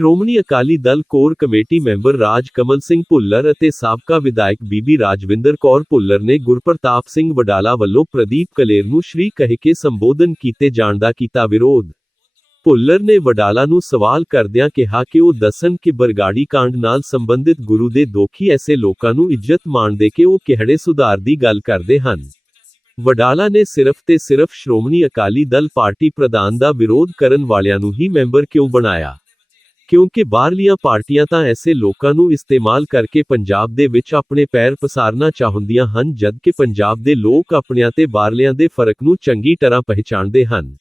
Shiromani Akali Dal core committee member Raj Kamal Singh Bhullar ਅਤੇ ਸਾਬਕਾ ਵਿਧਾਇਕ ਬੀਬੀ ਰਾਜਵਿੰਦਰ ਕੌਰ ਭੁੱਲਰ ਨੇ ਗੁਰਪ੍ਰਤਾਪ ਸਿੰਘ ਵਡਾਲਾ ਵੱਲੋਂ ਪ੍ਰਦੀਪ ਕਲੇਰ ਨੂੰ ਸ਼੍ਰੀ ਕਹਿ ਕੇ ਸੰਬੋਧਨ ਕੀਤੇ ਜਾਣ ਦਾ ਕੀਤਾ ਵਿਰੋਧ। ਭੁੱਲਰ ਨੇ ਵਡਾਲਾ ਨੂੰ ਸਵਾਲ ਕਰਦਿਆਂ ਕਿਹਾ ਕਿ ਉਹ ਦੱਸਣ ਕਿ ਬਰਗਾੜੀ ਕਾਂਡ ਨਾਲ ਸੰਬੰਧਿਤ ਗੁਰੂ ਦੇ ਦੋਖੀ ਐਸੇ ਲੋਕਾਂ ਨੂੰ ਇੱਜ਼ਤ ਮਾਣ ਦੇ ਕੇ ਉਹ ਕਿਹੜੇ ਸੁਧਾਰ ਦੀ ਗੱਲ ਕਰਦੇ ਹਨ। ਵਡਾਲਾ ਨੇ ਸਿਰਫ ਤੇ ਸਿਰਫ ਸ਼੍ਰੋਮਣੀ ਅਕਾਲੀ ਦਲ ਪਾਰਟੀ ਪ੍ਰਧਾਨ ਦਾ ਵਿਰੋਧ ਕਰਨ ਵਾਲਿਆਂ ਨੂੰ ਹੀ ਮੈਂਬਰ ਕਿਉਂ ਬਣਾਇਆ? ਕਿਉਂਕਿ ਬਾਹਰਲੀਆਂ ਪਾਰਟੀਆਂ ਤਾਂ ਐਸੇ ਲੋਕਾਂ ਨੂੰ ਇਸਤੇਮਾਲ ਕਰਕੇ ਪੰਜਾਬ ਦੇ ਵਿੱਚ ਆਪਣੇ ਪੈਰ ਪਸਾਰਨਾ ਚਾਹੁੰਦੀਆਂ ਹਨ, ਜਦਕਿ ਪੰਜਾਬ ਦੇ ਲੋਕ ਆਪਣਿਆਂ ਤੇ ਬਾਹਰਲਿਆਂ ਦੇ ਫ਼ਰਕ ਨੂੰ ਚੰਗੀ ਤਰ੍ਹਾਂ ਪਹਿਚਾਣਦੇ ਹਨ।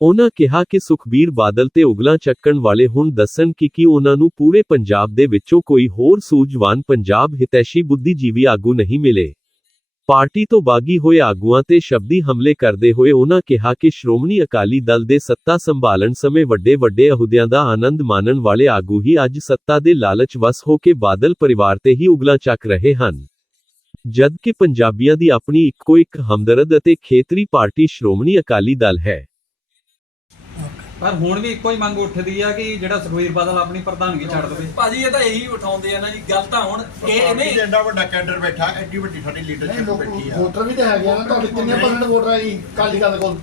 ਉਹਨਾਂ ਕਿਹਾ ਕਿ ਸੁਖਬੀਰ ਬਾਦਲ ਤੇ ਉਗਲਾਂ ਚੱਕਣ ਵਾਲੇ ਹੁਣ ਦੱਸਣ ਕਿ ਕੀ ਉਹਨਾਂ ਨੂੰ ਪੂਰੇ ਪੰਜਾਬ ਦੇ ਵਿੱਚੋਂ ਕੋਈ ਹੋਰ ਸੂਝਵਾਨ ਪੰਜਾਬ ਹਿਤੈਸ਼ੀ ਬੁੱਧੀਜੀਵੀ ਆਗੂ ਨਹੀਂ ਮਿਲੇ। ਪਾਰਟੀ ਤੋਂ ਬਾਗੀ ਹੋਏ ਆਗੂਆਂ ਤੇ ਸ਼ਬਦੀ ਹਮਲੇ ਕਰਦੇ ਹੋਏ ਉਹਨਾਂ ਕਿਹਾ ਕਿ ਸ਼੍ਰੋਮਣੀ ਅਕਾਲੀ ਦਲ ਦੇ ਸੱਤਾ ਸੰਭਾਲਣ ਸਮੇਂ ਵੱਡੇ ਵੱਡੇ ਅਹੁਦਿਆਂ ਦਾ ਆਨੰਦ ਮਾਣਨ ਵਾਲੇ ਆਗੂ ਹੀ ਅੱਜ ਸੱਤਾ ਦੇ ਲਾਲਚ ਵਸ ਹੋ ਕੇ ਬਾਦਲ ਪਰਿਵਾਰ ਤੇ ਹੀ ਉਗਲਾਂ ਚੱਕ ਰਹੇ ਹਨ। ਜਦਕਿ ਪੰਜਾਬੀਆਂ ਦੀ ਆਪਣੀ ਇੱਕੋ ਇੱਕ ਹਮਦਰਦ ਅਤੇ ਖੇਤਰੀ ਪਾਰਟੀ ਸ਼੍ਰੋਮਣੀ ਅਕਾਲੀ ਦਲ ਹੈ। ਪਰ ਹੁਣ ਵੀ ਇੱਕੋ ਹੀ ਮੰਗ ਉੱਠਦੀ ਆ ਕਿ ਜਿਹੜਾ ਸੁਖਵੀਰ ਬਾਦਲ ਆਪਣੀ ਪ੍ਰਧਾਨਗੀ ਛੱਡ ਦੇਵੇ। ਭਾਜੀ ਇਹ ਤਾਂ ਇਹੀ ਉਠਾਉਂਦੇ ਆ ਨਾ ਜੀ ਗੱਲ ਤਾਂ ਹੁਣ ਇਹ ਨਹੀਂ ਐਡਾ ਵੱਡਾ ਕੈਡਰ ਬੈਠਾ ਐਡੀ ਵੱਡੀ ਸਾਡੀ ਲੀਡਰਸ਼ਿਪ ਬੈਠੀ ਆ। ਵੋਟਰ ਵੀ ਤਾਂ ਹੈਗੇ ਆ ਨਾ ਤੁਹਾਡੇ ਕਿੰਨੇ ਪਰਸੈਂਟ ਵੋਟਰ ਆ ਜੀ ਕਾਲੀ ਦਲ ਕੋਲ?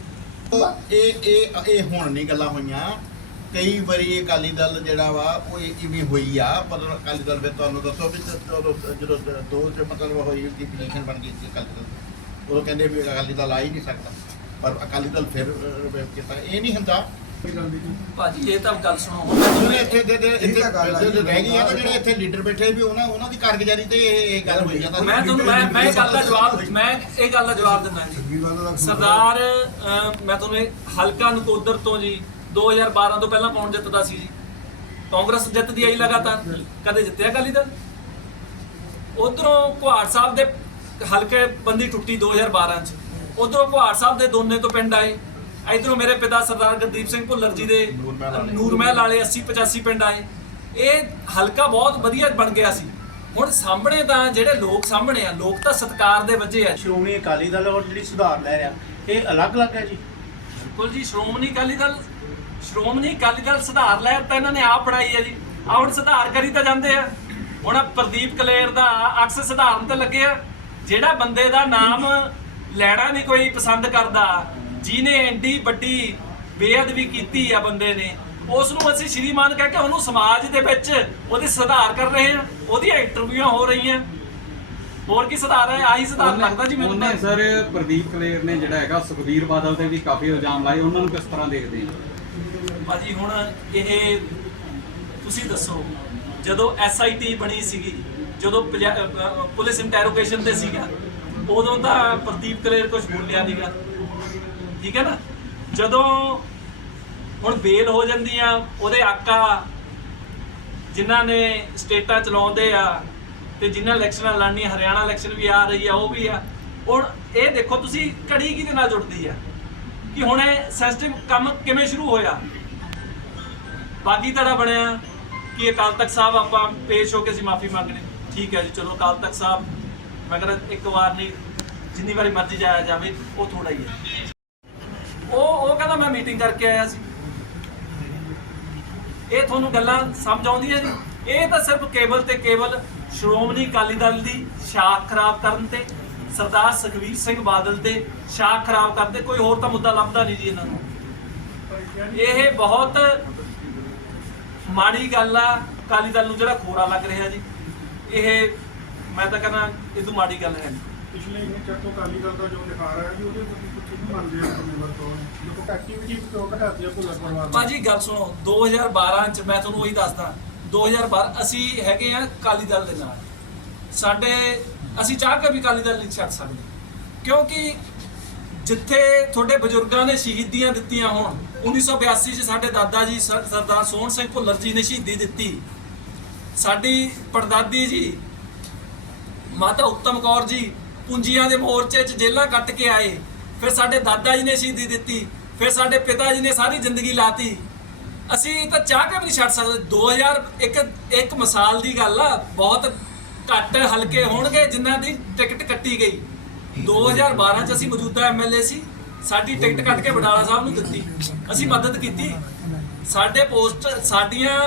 ਇਹ ਇਹ ਇਹ ਹੁਣ ਨਹੀਂ ਗੱਲਾਂ ਹੋਈਆਂ। ਕਈ ਵਾਰੀ ਇਹ ਅਕਾਲੀ ਦਲ ਜਿਹੜਾ ਵਾ ਉਹ ਇਹ ਇਵੇਂ ਹੋਈ ਆ ਪਰ ਅਕਾਲੀ ਦਲ ਫਿਰ ਤੁਹਾਨੂੰ ਦੱਸੋ ਵੀ ਜਦੋਂ ਦੋ ਚ ਮਤਲਬ ਹੋਈ ਦੀ ਪੋਜੀਸ਼ਨ ਬਣ ਗਈ ਸੀ ਅਕਾਲੀ ਦਲ ਉਦੋਂ ਕਹਿੰਦੇ ਵੀ ਅਕਾਲੀ ਦਲ ਆ ਹੀ ਨਹੀਂ ਸਕਦਾ। ਪਰ ਅਕਾਲੀ ਦਲ ਫਿਰ ਕੀਤਾ। ਇਹ ਨਹੀਂ ਹੁੰਦਾ। ਭਾਜੀ ਇਹ ਤਾਂ ਗੱਲ ਸੁਣੋ ਹੁਣ ਜਿਹੜੇ ਇੱਥੇ ਦੇ ਦੇ ਇੱਥੇ ਇੱਥੇ ਰਹਿ ਗਈ ਆ ਤਾਂ ਜਿਹੜੇ ਇੱਥੇ ਲੀਡਰ ਬੈਠੇ ਵੀ ਉਹਨਾਂ ਉਹਨਾਂ ਦੀ ਕਾਰਗੁਜ਼ਾਰੀ ਤੇ ਇਹ ਇਹ ਗੱਲ ਹੋਈ ਤਾਂ ਮੈਂ ਤੁਹਾਨੂੰ ਮੈਂ ਮੈਂ ਇਹ ਗੱਲ ਦਾ ਜਵਾਬ ਮੈਂ ਇਹ ਗੱਲ ਦਾ ਜਵਾਬ ਦਿੰਦਾ ਜੀ। ਸਰਦਾਰ ਮੈਂ ਤੁਹਾਨੂੰ ਇਹ ਹਲਕਾ ਨਕੋਦਰ ਤੋਂ ਜੀ 2012 ਤੋਂ ਪਹਿਲਾਂ ਕੌਣ ਜਿੱਤਦਾ ਸੀ ਜੀ? ਕਾਂਗਰਸ ਜਿੱਤਦੀ ਆਈ ਲਗਾਤਾਰ। ਕਦੇ ਜਿੱਤਿਆ ਅਕਾਲੀ ਦਲ? ਉਧਰੋਂ ਕੁਹਾੜ ਸਾਹਿਬ ਦੇ ਹਲਕੇ ਬੰਦੀ ਟੁੱਟੀ 2012 ਚ। ਉਧਰੋਂ ਕੁਹਾੜ ਸਾਹਿਬ ਦੇ ਦੋਨੇ ਤੋਂ ਪਿੰਡ ਆਏ। ਇਧਰੋਂ ਮੇਰੇ ਪਿਤਾ ਸਰਦਾਰ ਗੁਰਦੀਪ ਸਿੰਘ ਭੁੱਲਰ ਜੀ ਦੇ ਨੂਰਮਹਿਲ ਵਾਲੇ। ਨੂਰਮਹਿਲ ਵਾਲੇ 80 85 ਪਿੰਡ ਆਏ। ਇਹ ਹਲਕਾ ਬਹੁਤ ਵਧੀਆ ਬਣ ਗਿਆ ਸੀ। ਹੁਣ ਸਾਹਮਣੇ ਤਾਂ ਜਿਹੜੇ ਲੋਕ ਸਾਹਮਣੇ ਆ ਲੋਕ ਤਾਂ ਸਤਕਾਰ ਦੇ ਵਜੇ ਆ। ਸ਼੍ਰੋਮਣੀ ਅਕਾਲੀ ਦਲ ਔਰ ਜਿਹੜੀ ਸੁਧਾਰ ਲੈ ਰਿਹਾ ਇਹ ਅਲੱਗ-ਅਲੱਗ ਹੈ ਜੀ। ਬਿਲਕੁਲ ਜੀ ਸ਼੍ਰੋਮਣੀ ਅਕਾਲੀ ਦਲ ਸ਼੍ਰੋਮਣੀ ਅਕਾਲੀ ਦਲ ਸੁਧਾਰ ਲਹਿਰ ਤਾਂ ਇਹਨਾਂ ਨੇ ਆਪ ਬਣਾਈ ਹੈ ਜੀ। ਆਹ ਹੁਣ ਸੁਧਾਰ ਕਰੀ ਤਾਂ ਜਾਂਦੇ ਆ। ਹੁਣ ਪ੍ਰਦੀਪ ਕਲੇਰ ਦਾ ਅਕਸ ਸੁਧਾਰਨ ਤੇ ਲੱਗੇ ਆ। ਜਿਹੜਾ ਬੰਦੇ ਦਾ ਨਾਮ ਲੈਣਾ ਨਹੀਂ ਕੋਈ ਪਸੰਦ ਕਰਦਾ ਜਿਹਨੇ ਐਡੀ ਵੱਡੀ ਬੇਅਦਬੀ ਕੀਤੀ ਆ ਬੰਦੇ ਨੇ ਉਸ ਨੂੰ ਅਸੀਂ ਸ਼੍ਰੀਮਾਨ ਕਹਿ ਕੇ ਉਹਨੂੰ ਸਮਾਜ ਦੇ ਵਿੱਚ ਉਹਦੇ ਸੁਧਾਰ ਕਰ ਰਹੇ ਆ ਉਹਦੀਆਂ ਇੰਟਰਵਿਊਆਂ ਹੋ ਰਹੀਆਂ। ਹੋਰ ਕੀ ਸੁਧਾਰ ਹੈ? ਆਹੀ ਸੁਧਾਰ ਲੱਗਦਾ ਜੀ ਮੈਨੂੰ ਉਹਨੇ। ਸਰ ਪ੍ਰਦੀਪ ਕਲੇਰ ਨੇ ਜਿਹੜਾ ਹੈਗਾ ਸੁਖਵੀਰ ਬਾਦਲ ਤੇ ਵੀ ਕਾਫੀ ਇਲਜ਼ਾਮ ਲਾਏ ਉਹਨਾਂ ਨੂੰ ਕਿਸ ਤਰ੍ਹਾਂ ਦੇਖਦੇ ਆ ਭਾਜੀ ਹੁਣ ਇਹ ਤੁਸੀਂ ਦੱਸੋ ਜਦੋਂ ਐਸਆਈਟੀ ਬਣੀ ਸੀਗੀ ਜਦੋਂ ਪੁਲਿਸ ਇੰਟਰੋਗੇਸ਼ਨ ਤੇ ਸੀਗਾ ਉਦੋਂ ਤਾਂ ਪ੍ਰਦੀਪ ਕਲੇਰ ਕੁਝ ਬੋਲਿਆ ਨਹੀਂਗਾ ਠੀਕ ਹੈ ਨਾ? ਜਦੋਂ ਹੁਣ ਬੇਲ ਹੋ ਜਾਂਦੀ ਆ ਉਹਦੇ ਆਕਾ ਜਿਨ੍ਹਾਂ ਨੇ ਸਟੇਟਾਂ ਚਲਾਉਂਦੇ ਆ ਤੇ ਜਿਨ੍ਹਾਂ ਇਲੈਕਸ਼ਨਾਂ ਲੜਨੀ ਹਰਿਆਣਾ ਇਲੈਕਸ਼ਨ ਵੀ ਆ ਰਹੀ ਆ, ਉਹ ਵੀ ਆ। ਹੁਣ ਇਹ ਦੇਖੋ, ਤੁਸੀਂ ਘੜੀ ਕਿਹਦੇ ਨਾਲ ਜੁੜਦੀ ਆ? ਕਿ ਹੁਣ ਇਹ ਸਿਸਟਮ ਕੰਮ ਕਿਵੇਂ ਸ਼ੁਰੂ ਹੋਇਆ? ਬਾਗੀ ਧੜਾ ਬਣਿਆ ਕਿ ਅਕਾਲ ਤਖਤ ਸਾਹਿਬ ਆਪਾਂ ਪੇਸ਼ ਹੋ ਕੇ ਅਸੀਂ ਮਾਫੀ ਮੰਗਣੀ ਠੀਕ ਹੈ ਜੀ, ਚਲੋ ਅਕਾਲ ਤਖਤ ਸਾਹਿਬ, ਮੈਂ ਕਹਿੰਦਾ ਇੱਕ ਵਾਰ ਨਹੀਂ, ਜਿੰਨੀ ਵਾਰੀ ਮਰਜ਼ੀ ਜਾਇਆ ਜਾਵੇ, ਉਹ ਥੋੜਾ ਹੀ ਹੈ। ਉਹ ਉਹ ਕਹਿੰਦਾ ਮੈਂ ਮੀਟਿੰਗ ਕਰਕੇ ਆਇਆ ਸੀ। ਇਹ ਤੁਹਾਨੂੰ ਗੱਲਾਂ ਸਮਝ ਆਉਂਦੀਆਂ ਜੀ? ਇਹ ਤਾਂ ਸਿਰਫ ਕੇਵਲ ਤੇ ਕੇਵਲ ਸ਼੍ਰੋਮਣੀ ਅਕਾਲੀ ਦਲ ਦੀ ਸ਼ਾਖ ਖਰਾਬ ਕਰਨ ਤੇ, ਸਰਦਾਰ ਸੁਖਵੀਰ ਸਿੰਘ ਬਾਦਲ ਤੇ ਸ਼ਾਖ ਖਰਾਬ ਕਰਦੇ ਕੋਈ ਹੋਰ ਤਾਂ ਮੁੱਦਾ ਲੱਭਦਾ ਨਹੀਂ ਜੀ ਇਹਨਾਂ ਨੂੰ। ਇਹ ਬਹੁਤ ਮਾੜੀ ਗੱਲ ਆ ਅਕਾਲੀ ਦਲ ਨੂੰ ਜਿਹੜਾ ਖੋਰਾ ਲੱਗ ਰਿਹਾ ਜੀ। ਇਹ ਮੈਂ ਤਾਂ ਕਹਿੰਦਾ, ਇਹ ਤੋਂ ਮਾੜੀ ਗੱਲ ਹੈ ਪਿਛਲੇ ਇਹਨੇ ਚੱਕੋ ਕਾਲੀ ਦਲ ਦਾ ਜੋ ਲਿਖਾ ਰਿਹਾ ਜੀ, ਉਹਦੇ ਤੁਸੀਂ ਕੁਝ ਨਹੀਂ ਮੰਨਦੇ ਆ ਆਪਣੇ ਵਰਤੋਂ ਜੋ ਐਕਟੀਵਿਟੀ ਕਿਉਂ ਘਟਾਤੀ ਆ ਭੁੱਲਰ ਪਰਿਵਾਰ ਭਾਜੀ, ਗੱਲ ਸੁਣੋ 2012 ਚ ਮੈਂ ਤੁਹਾਨੂੰ ਉਹੀ ਦੱਸਦਾ 2012 ਅਸੀਂ ਹੈਗੇ ਆ ਕਾਲੀ ਦਲ ਦੇ ਨਾਲ। ਸਾਡੇ, ਅਸੀਂ ਚਾਹ ਕੇ ਵੀ ਕਾਲੀ ਦਲ ਨਹੀਂ ਛੱਡ ਸਕਦੇ। ਕਿਉਂਕਿ ਜਿੱਥੇ ਤੁਹਾਡੇ ਬਜ਼ੁਰਗਾਂ ਨੇ ਸ਼ਹੀਦੀਆਂ ਦਿੱਤੀਆਂ ਹੋਣ 1982 ਚ ਸਾਡੇ ਦਾਦਾ ਜੀ ਸਰਦਾਰ ਸੋਹਣ ਸਿੰਘ ਭੁੱਲਰ ਜੀ ਨੇ ਸ਼ਹੀਦੀ ਦਿੱਤੀ। ਸਾਡੀ ਪੜਦਾਦੀ ਜੀ, ਮਾਤਾ ਉੱਤਮ ਕੌਰ ਜੀ ਪੁੰਜੀਆਂ ਦੇ ਮੋਰਚੇ 'ਚ ਜੇਲਾਂ ਕੱਟ ਕੇ ਆਏ। ਫਿਰ ਸਾਡੇ ਦਾਦਾ ਜੀ ਨੇ ਸ਼ਹੀਦੀ ਦਿੱਤੀ। ਫਿਰ ਸਾਡੇ ਪਿਤਾ ਜੀ ਨੇ ਸਾਰੀ ਜ਼ਿੰਦਗੀ ਲਾਤੀ। ਅਸੀਂ ਤਾਂ ਚਾਹ ਕੇ ਵੀ ਨਹੀਂ ਛੱਡ ਸਕਦੇ। 2000 ਇੱਕ ਇੱਕ ਮਿਸਾਲ ਦੀ ਗੱਲ ਆ। ਬਹੁਤ ਘੱਟ ਹਲਕੇ ਹੋਣਗੇ ਜਿਨ੍ਹਾਂ ਦੀ ਟਿਕਟ ਕੱਟੀ ਗਈ। 2012 ਚ ਅਸੀਂ ਮੌਜੂਦਾ ਐਮਐਲਏ ਸੀ। ਸਾਡੀ ਟਿਕਟ ਕੱਟ ਕੇ ਬਡਾਲਾ ਸਾਹਿਬ ਨੂੰ ਦਿੱਤੀ। ਅਸੀਂ ਮਦਦ ਕੀਤੀ। ਸਾਡੇ ਪੋਸਟ, ਸਾਡੀਆਂ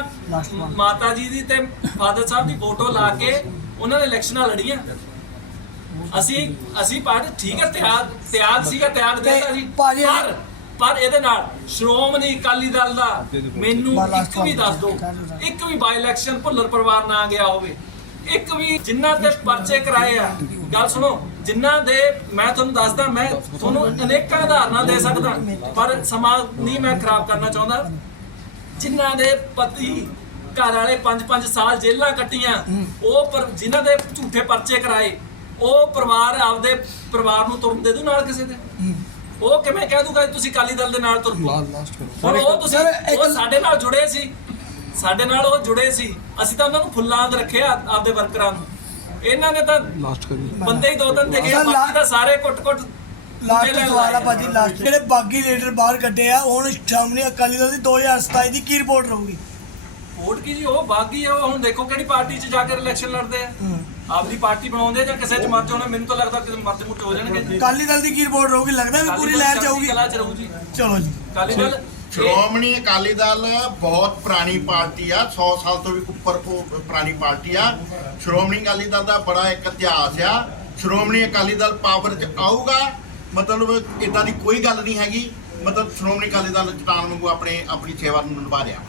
ਮਾਤਾ ਜੀ ਦੀ ਤੇ ਫਾਦਰ ਸਾਹਿਬ ਦੀ ਫੋਟੋ ਲਾ ਕੇ ਉਹਨਾਂ ਨੇ ਇਲੈਕਸ਼ਨਾਂ ਲੜੀਆਂ। ਅਸੀਂ ਅਸੀਂ ਪਾਰਟੀ ਠੀਕ ਹੈ ਤਿਆਗ ਤਿਆਗ ਸੀਗਾ ਤਿਆਗ ਦੇਤਾ ਸੀ। ਭਾਜੀ, ਪਰ ਪਰ ਇਹਦੇ ਨਾਲ ਸ਼੍ਰੋਮਣੀ ਅਕਾਲੀ ਦਲ ਦਾ ਮੈਨੂੰ ਇੱਕ ਵੀ ਦੱਸ ਦਿਓ। ਇੱਕ ਵੀ ਬਾਈ ਇਲੈਕਸ਼ਨ ਭੁੱਲਰ ਪਰਿਵਾਰ ਨਾ ਗਿਆ ਹੋਵੇ। ਇੱਕ ਵੀ ਜਿਨ੍ਹਾਂ ਤੇ ਪਰਚੇ ਕਰਾਏ ਆ। ਗੱਲ ਸੁਣੋ ਜਿਨ੍ਹਾਂ ਦੇ ਮੈਂ ਤੁਹਾਨੂੰ ਦੱਸਦਾ ਮੈਂ ਤੁਹਾਨੂੰ ਅਨੇਕਾਂ ਉਦਾਹਰਨਾਂ ਦੇ ਸਕਦਾ। ਪਰ ਸਮਾਂ ਨਹੀਂ ਮੈਂ ਖਰਾਬ ਕਰਨਾ ਚਾਹੁੰਦਾ। ਜਿਨ੍ਹਾਂ ਦੇ ਪਤੀ ਘਰ ਵਾਲੇ 5-5 ਸਾਲ ਜੇਲ੍ਹਾਂ ਕੱਟੀਆਂ ਉਹ ਪਰ ਜਿਨ੍ਹਾਂ ਦੇ ਝੂਠੇ ਪਰਚੇ ਕਰਾਏ ਉਹ ਪਰਿਵਾਰ ਆਪਦੇ ਪਰਿਵਾਰ ਨੂੰ ਤੁਰਨ ਦੇ ਦੂ ਨਾਲ ਕਿਸੇ ਦੇ? ਉਹ ਕਿਵੇਂ ਕਹਿ ਦੂਗਾ ਤੁਸੀਂ ਕਾਲੀ ਦਲ ਦੇ ਨਾਲ ਤੁਰ? ਪਓ ਹੁਣ ਉਹ ਤੁਸੀਂ ਉਹ ਸਾਡੇ ਨਾਲ ਜੁੜੇ ਸੀ। ਸਾਡੇ ਨਾਲ ਉਹ ਜੁੜੇ ਸੀ। ਅਸੀਂ ਤਾਂ ਉਹਨਾਂ ਨੂੰ ਫੁੱਲਾਂ 'ਚ ਰੱਖਿਆ ਆਪਦੇ ਵਰਕਰਾਂ ਨੂੰ। ਇਹਨਾਂ ਨੇ ਤਾਂ ਬੰਦੇ ਹੀ ਦੋ ਤਿੰਨ ਤੇ ਗਏ ਬਾਕੀ ਤਾਂ ਸਾਰੇ ਕੁੱਟ-ਕੁੱਟ ਲਾਸਟ ਦੂਜੇ ਲੈ ਸਵਾਲ ਆ ਲਾਏ। ਭਾਜੀ ਲਾਸਟ। ਜਿਹੜੇ ਬਾਗੀ ਲੀਡਰ ਬਾਹਰ ਕੱਢੇ ਆ ਹੁਣ ਸਾਹਮਣੇ ਅਕਾਲੀ ਦਲ ਦੀ 2027 ਦੀ ਕੀ ਰਿਪੋਰਟ ਰਹੂਗੀ? ਵੋਟ ਕੀ ਜੀ? ਉਹ ਬਾਗੀ ਆ ਹੁਣ ਦੇਖੋ ਕਿਹੜੀ ਪਾਰਟੀ 'ਚ ਜਾ ਕੇ ਇਲੈਕਸ਼ਨ ਲੜਦੇ ਆ। ਆਪਦੀ ਪਾਰਟੀ ਬਣਾਉਂਦੇ ਜਾਂ ਕਿਸੇ 'ਚ ਮਰ ਜਾਣਾ ਮੈਨੂੰ ਤਾਂ ਲੱਗਦਾ ਕਿਸੇ ਮਰਦੇ ਮੁੱਟ ਹੋ ਜਾਣਗੇ ਜੀ। ਅਕਾਲੀ ਦਲ ਦੀ ਕੀ ਰਿਪੋਰਟ ਰਹੂਗੀ? ਲੱਗਦਾ ਵੀ ਪੂਰੀ ਲਹਿਰ ਚਾਹੂਗੀ ਕਲਾ ਚ ਰਹੂ ਜੀ। ਚਲੋ ਜੀ। ਕਾਲੀ ਦਲ ਸ਼੍ਰੋਮਣੀ ਅਕਾਲੀ ਦਲ ਬਹੁਤ ਪੁਰਾਣੀ ਪਾਰਟੀ ਆ 100 ਸਾਲ ਤੋਂ ਵੀ ਉੱਪਰ ਪੁਰਾਣੀ ਪਾਰਟੀ ਆ। ਸ਼੍ਰੋਮਣੀ ਅਕਾਲੀ ਦਲ ਦਾ ਬੜਾ ਇੱਕ ਇਤਿਹਾਸ ਆ। ਸ਼੍ਰੋਮਣੀ ਅਕਾਲੀ ਦਲ ਪਾਵਰ 'ਚ ਆਊਗਾ ਮਤਲਬ ਇਦਾਂ ਦੀ ਕੋਈ ਗੱਲ ਨਹੀਂ ਹੈਗੀ। ਮਤਲਬ ਸ਼੍ਰੋਮਣੀ ਅਕਾਲੀ ਦਲ ਚਟਾਨ ਵਾਂਗੂ ਆਪਣੇ ਆਪਣੀ ਸੇਵਾ ਨੂੰ ਨਿਭਾ ਰਿਹਾ।